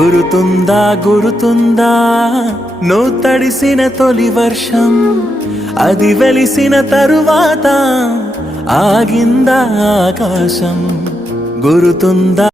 గురుతుందా గురుతుందా నువ్వు తడిసిన తొలి వర్షం, అది వెలిసిన తరువాత ఆగిందా ఆకాశం. గురుతుందా